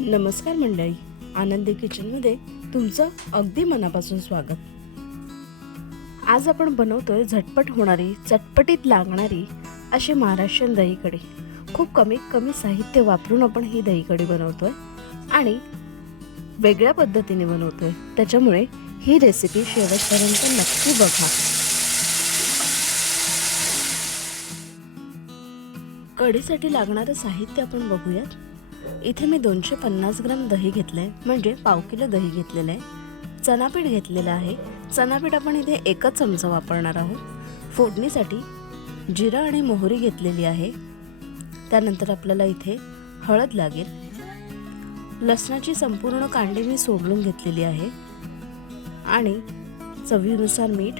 नमस्कार मंडळी आनंदी किचनमध्ये तुमचं अगदी मनापासून स्वागत. आज आपण बनवतोय झटपट होणारी चटपटीत लागणारी अशी महाराष्ट्रीयन दही कढी खूप कमी कमी साहित्य वापरून आपण ही दही कढी बनवतोय आणि वेगळ्या पद्धतीने बनवतोय. त्याच्यामुळे ही रेसिपी शेवटपर्यंत नक्की बघा. कढीसाठी लागणारं साहित्य आपण बघूयात. इथे मी दोनशे पन्नास ग्राम दही घेतलं आहे म्हणजे पाव किलो दही घेतलेलं आहे. चनापीठ घेतलेलं आहे. चनापीठ आपण इथे एकच चमचा वापरणार आहोत. फोडणीसाठी जिरा आणि मोहरी घेतलेली आहे. त्यानंतर आपल्याला इथे हळद लागेल. लसणाची संपूर्ण कांडी मी सोडून घेतलेली आहे. आणि चवीनुसार मीठ.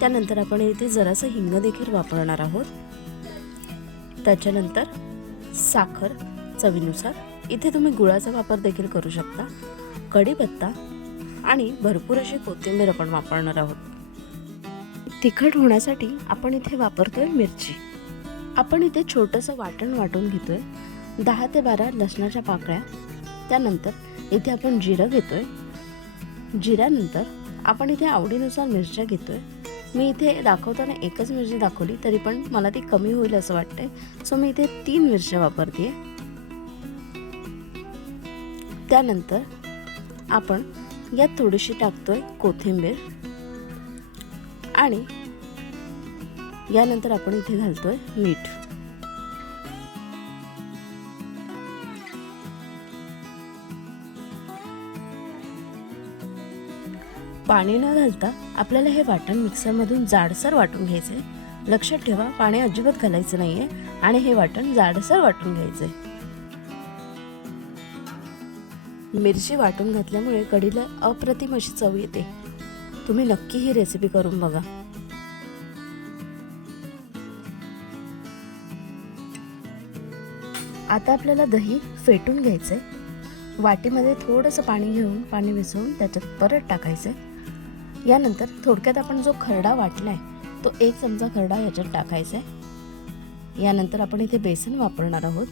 त्यानंतर आपण इथे जरासं हिंग देखील वापरणार आहोत. त्याच्यानंतर साखर. चवीनुसार इथे तुम्ही गुळाचा वापर देखील करू शकता कढीपत्ता आणि भरपूर अशी कोथिंबीर आपण वापरणार आहोत. तिखट होण्यासाठी आपण इथे वापरतोय मिरची. आपण इथे छोटंसं वाटण वाटून घेतोय दहा ते बारा लसणाच्या पाकळ्या. त्यानंतर इथे आपण जिरं घेतोय. जिऱ्यानंतर आपण इथे आवडीनुसार मिरच्या घेतोय. मी इथे दाखवताना एकच मिरची दाखवली तरी पण मला ती कमी होईल असं वाटतंय. सो मी इथे तीन मिरच्या वापरते आहे त्यानंतर आपण यात थोडीशी टाकतो आहे कोथिंबीर. आणि यानंतर आपण इथे घालतो आहे मीठ. पाणी न घालता आपल्याला हे वाटण मिक्सरमधून जाडसर वाटून घ्यायचं आहे लक्षात ठेवा पाणी अजिबात घालायचं नाही आहे आणि हे वाटण जाडसर वाटून घ्यायचं आहे मिरची वाटून घातल्यामुळे कढीला अप्रतिम अशी चव येते. तुम्ही नक्की ही रेसिपी करून बघा. आता आपल्याला दही फेटून घ्यायचंय. वाटीमध्ये थोडंसं पाणी घेऊन पाणी मिसळून त्याच्यात परत टाकायचंय. यानंतर थोडक्यात आपण जो खरडा वाटलाय तो एक चमचा खरडा याच्यात टाकायचा आहे यानंतर आपण इथे बेसन वापरणार आहोत.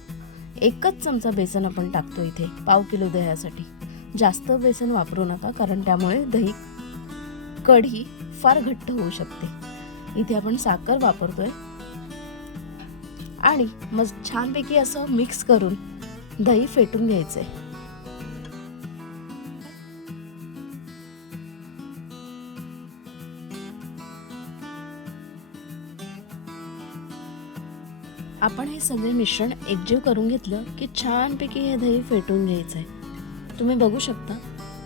एकच चमचा बेसन आपण टाकतो इथे पाव किलो दह्यासाठी. जास्त बेसन वापरू नका कारण त्यामुळे दही कढी फार घट्ट होऊ शकते. इथे आपण साखर वापरतोय. आणि मग छानपैकी असं मिक्स करून दही फेटून घ्यायचंय. आपण हे सगळे मिश्रण एकजीव करून घेतलं की छानपैकी हे दही फेटून घ्यायचं आहे तुम्ही बघू शकता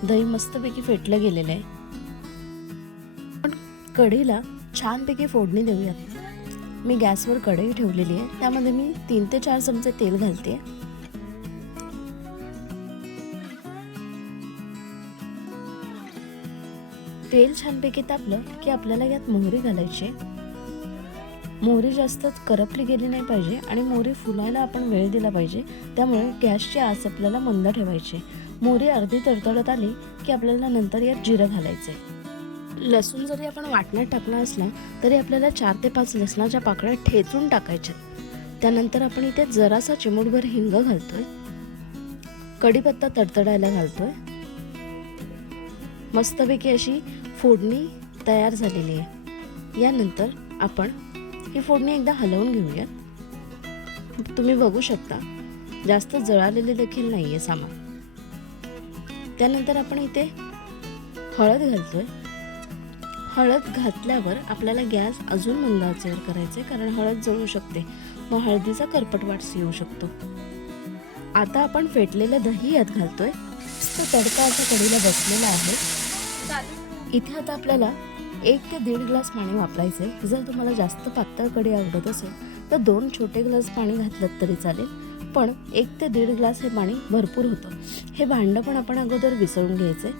दही मस्तपैकी फेटलं गेलेलं आहे. पण कढीला छानपैकी फोडणी देऊयात. मी गॅसवर कढई ठेवलेली आहे. त्यामध्ये मी तीन ते चार चमचे तेल घालते. तेल छानपैकी तापलं की आपल्याला यात मोहरी घालायची आहे. मोहरी जास्त करपली गेली नाही पाहिजे आणि मोहरी फुलायला आपण वेळ दिला पाहिजे त्यामुळे गॅसची आस आपल्याला मंद ठेवायची. मोहरी अर्धी तडतडत आली की आपल्याला नंतर यात जिरं घालायचंय. लसूण जरी आपण वाटण्यात टाकला असला तरी आपल्याला चार ते पाच लसणाच्या पाकळ्या ठेचून टाकायच्या त्यानंतर आपण इथे जरासा चिमूटभर हिंग घालतोय. कढीपत्ता तडतडायला घालतोय. मस्तपैकी अशी फोडणी तयार झालेली आहे. यानंतर आपण ही फोडणी एकदा हलवून घेऊयात. तुम्ही बघू शकता जास्त जळालेले देखील नाही आहे सामान. त्यानंतर आपण इथे हळद घालतोय. हळद घातल्यावर आपल्याला गॅस अजून मंद करायचे कारण हळद जळू शकते. मग हळदीचा करपट वास येऊ शकतो. आता आपण फेटलेलं दही यात घालतोय. तो तडका असा कडीला बसलेला आहे. इथे आता आपल्याला एक ते दीड ग्लास पाणी वापरायचं. आहे जर तुम्हाला जास्त पातळ कढी आवडत असेल तर दोन छोटे ग्लास पाणी घातलं तरी चालेल. पण एक ते दीड ग्लास हे पाणी भरपूर होतं. हे भांडं पण आपण अगोदर विसळून घ्यायचं.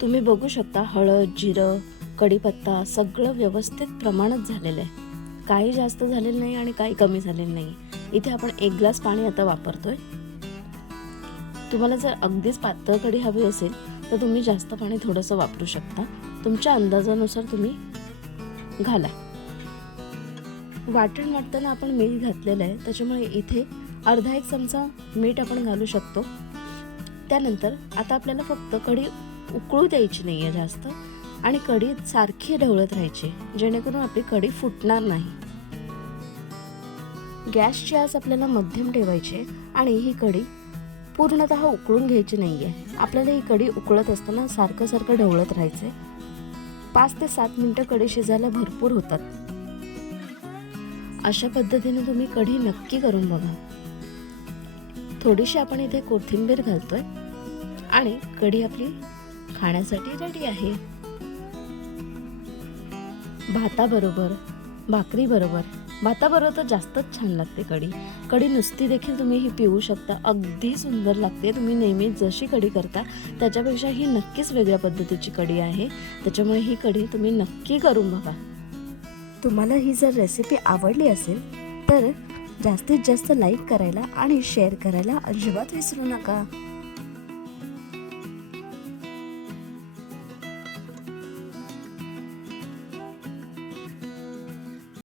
तुम्ही बघू शकता हळद जिरं कढीपत्ता सगळं व्यवस्थित प्रमाणात झालेलं आहे. काही जास्त झालेलं नाही आणि काही कमी झालेलं नाही. इथे आपण एक ग्लास पाणी आता वापरतोय. तुम्हाला जर अगदीच पातळ कढी हवी असेल तर तुम्ही जास्त पाणी थोडंसं वापरू शकता. तुमच्या अंदाजानुसार तुम्ही घाला. वाटण वाटताना आपण मीठ घातलेलं आहे. त्याच्यामुळे इथे अर्धा एक चमचा मीठ आपण घालू शकतो. त्यानंतर आता आपल्याला फक्त कढी उकळू द्यायची नाही आहे जास्त आणि कढी सारखी ढवळत राहायची जेणेकरून आपली कढी फुटणार नाही. गॅसची आस आपल्याला मध्यम ठेवायची आणि ही कढी पूर्णतः उकळून घ्यायची नाही आहे आपल्याला ही कढी उकळत असताना सारखं सारखं ढवळत राहायचं पाच ते सात मिनटं कढी शिजायला भरपूर होतात. अशा पद्धतीने तुम्ही कढी नक्की करून बघा. थोडीशी आपण इथे कोथिंबीर घालतोय आणि कढी आपली खाण्यासाठी रेडी आहे. भाताबरोबर भाकरीबरोबर भाताबरोबर तर जास्तच छान लागते कढी. कढी नुसती देखील तुम्ही ही पिऊ शकता. अगदी सुंदर लागते. तुम्ही नेहमी जशी कढी करता त्याच्यापेक्षा ही नक्कीच वेगळ्या पद्धतीची कढी आहे. त्याच्यामुळे ही कढी तुम्ही नक्की करून बघा. तुम्हाला ही जर रेसिपी आवडली असेल तर जास्तीत जास्त लाईक करायला आणि शेअर करायला अजिबात विसरू नका.